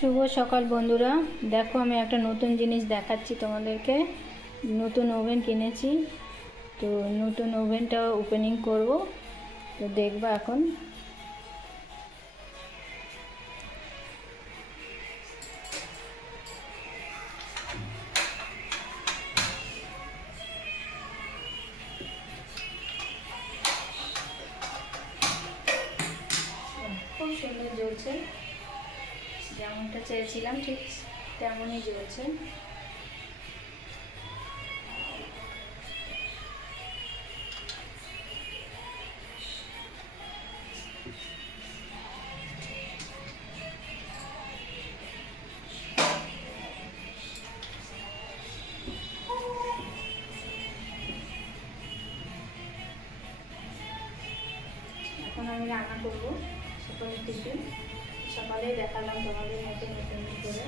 শুভ সকাল বন্ধুরা, দেখো আমি একটা নতুন জিনিস দেখাচ্ছি তোমাদেরকে। নতুন ওভেন কিনেছি, তো নতুন ওভেনটা ওপেনিং করব, তো দেখবা এখন। খুব সুন্দর জ্বলছে, যেমনটা চেয়েছিলাম ঠিক তেমনই জ্বলছে। এখন আমি রান্না করবো সকালের টিফিন। সকালেই দেখালাম তোমাদের নতুন নতুন করে।